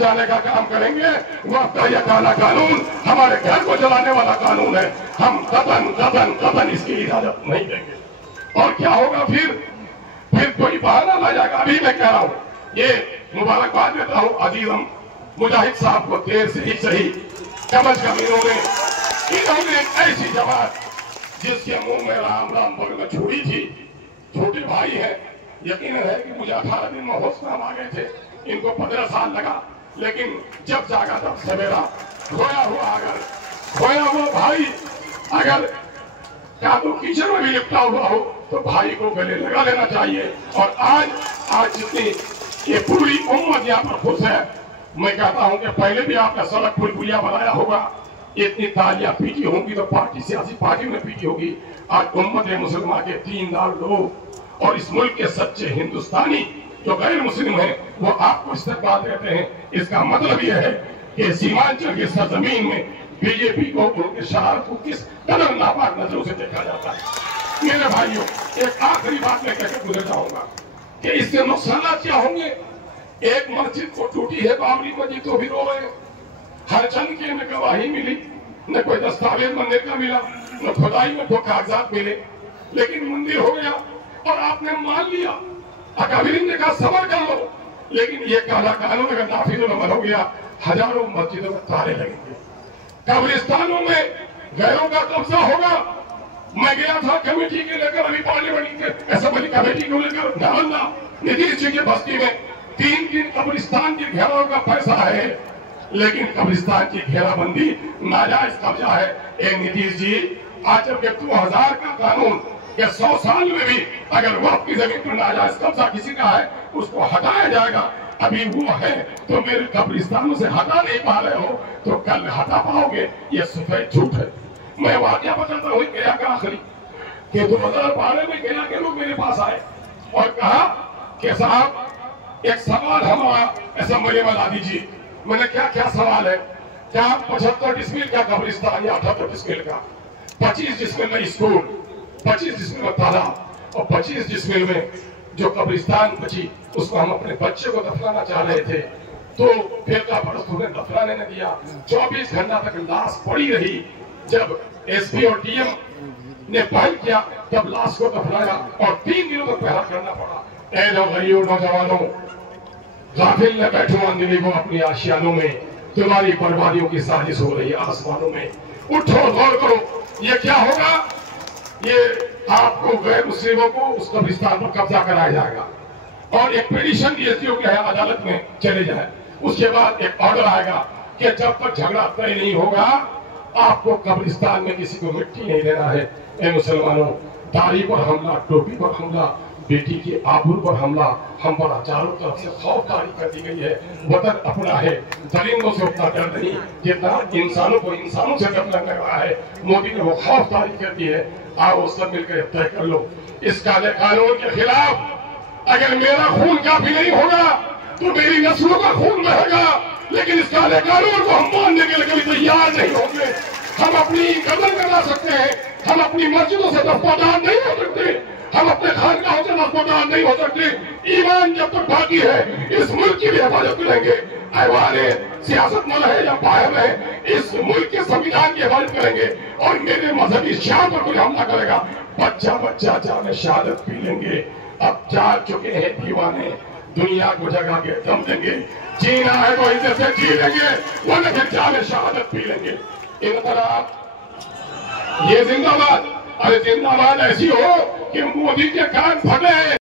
बचाने का काम करेंगे। वह यह काला कानून हमारे घर को जलाने वाला कानून है। हम कतन इसकी इजाजत नहीं देंगे। और क्या होगा फिर कोई बहाना ला जाएगा। अभी मैं कह रहा हूँ, ये मुबारकबाद देता हूँ अजीजम मुजाहिद साहब को, देर से ही सही कम अज कम इन्होंने ऐसी जमात जिसके मुंह में राम राम बोलना छुड़ी थी, छोटे भाई है, यकीन है कि मुझे 18 दिन में होश में आ गए थे, इनको 15 साल लगा, लेकिन जब जागा तब सवेरा। खोया हुआ भाई अगर क्या तो कीचड़ में भी लिपटा हुआ हो तो भाई को गले लगा लेना चाहिए। और आज जितनी ये पूरी उम्मत यहाँ पर खुश है, मैं कहता हूँ कि पहले भी आपने सड़क पुल पुलिया बनाया होगा, इतनी तालियां पीटी होंगी तो सियासी पार्टी में पीटी होगी। आज उम्मत मुसलमान के दीनदार लोग और इस मुल्क के सच्चे हिंदुस्तानी जो गैर मुस्लिम हैं वो आपको इस्तेमाल देते हैं। इसका मतलब यह है कि सीमांचल की सरजमीन में बीजेपी को, उनके शरारत को किस कदर नापाक नजरों से देखा जाता है। मेरे भाइयों, एक आखिरी बात मैं कहकर गुजर जाऊंगा कि इससे नुकसानात क्या होंगे। एक मस्जिद को टूटी है, बाबरी मस्जिद तो भी रो रहे हैं। हर चंद की न गवाही मिली, न कोई दस्तावेज बनने का मिला, न खुदाई में कोई कागजात मिले, लेकिन मंदिर हो गया और आपने मान लिया। अकाबिरीन ने कहा सबर कर लो, लेकिन ये काला कानून अगर नाफिज अमल हो गया, हजारों मस्जिदों में ताले लगेंगे, कब्रिस्तानों में गैरों का कब्जा होगा। मैं गया था कमेटी के लेकर, अभी पार्लियामेंट के असेंबली कमेटी को लेकर नालंदा नीतीश जी की बस्ती में 3 कब्रिस्तान के घेराव का पैसा है, लेकिन कब्रिस्तान की घेराबंदी नाजायज कब्जा है। ए नीतीश जी, आज जब 2000 का कानून के 100 साल में भी अगर वक्फ की जमीन पर नाजायज कब्जा किसी का है उसको हटाया जाएगा, अभी वो है तो मेरे कब्रिस्तानों से हटा नहीं पा रहे हो तो कल हटा पाओगे, ये सफेद झूठ है। मैं वाकया बताता हूँ गया का आखिरी कि 2012 में गया के लोग मेरे पास आए और कहा कि साहब एक सवाल हमारा असेंबली में ला दीजिए। मैंने क्या सवाल है? क्या 75 डिस्मिल का कब्रिस्तान या 78 डिस्मिल का, 25 डिस्मिल में स्कूल, 25 डिस्मिल में तालाब और 25 डिस्मिल में जो कब्रिस्तान बची उसको हम अपने बच्चे को दफनाना चाह रहे थे, तो फिरका परस्त उन्हें दफनाने न दिया। 24 घंटा तक लाश पड़ी रही। जब एसपी और डीएम ने पहल किया तब लाश को दफनाया और 3 दिनों तक पहरा करना पड़ा। ए नौजवानों, गाफिल न बैठो अंधेरे को अपनी आशियानों में, तुम्हारी बर्बादियों की साजिश हो रही है आसमानों में। उठो, गौर करो, ये क्या होगा? ये आपको गैर मुस्लिमों को उस कब्रिस्तान पर कब्जा कराया जाएगा और एक पिटीशन डीएसपी के अदालत में चले जाए। उसके बाद एक ऑर्डर आएगा कि जब तक झगड़ा तय नहीं होगा आपको कब्रिस्तान में किसी को मिट्टी नहीं देना है। ए मुसलमानों, दाढ़ी पर हमला, टोपी पर हमला, बेटी की आबरू पर हमला, हम पर चारों तरफ से खौफदारी कर दी गई है। वतन अपना है, दरिंदों से उतना डर नहीं जितना इंसानों को इंसानों से डर लग रहा है। मोदी ने वो खौफदारी कर दी है। आओ सब मिलकर तय कर लो इस काले कानून के खिलाफ। अगर मेरा खून काफी नहीं होगा तो मेरी नस्लों का खून बहेगा, लेकिन इस काले कानून को हम मानने के लिए कभी तैयार नहीं होंगे। हम अपनी कदर करा सकते हैं, हम अपनी मस्जिदों से दस्तबरदार नहीं हो सकते, हम अपने खानकाहों से दस्तबरदार नहीं हो सकते। ईमान जब तक बाकी है इस मुल्क की भी हिफाजत करेंगे। ऐवाने सियासत में रहे या बाहर रहे, इस मुल्क के संविधान की हिफाजत करेंगे। और मेरे मजहबी शान पर कोई हमला करेगा, बच्चा जाने शहादत पी लेंगे। अब जाग चुके हैं दीवाने, दुनिया को जगा के दम देंगे। जीना है तो इज्जत से जी लेंगे, वरना फिर जाने शहादत पी लेंगे। इनकलाब ये जिंदाबाद, अरे जिंदाबाद ऐसी हो कि मोदी के कान फटे।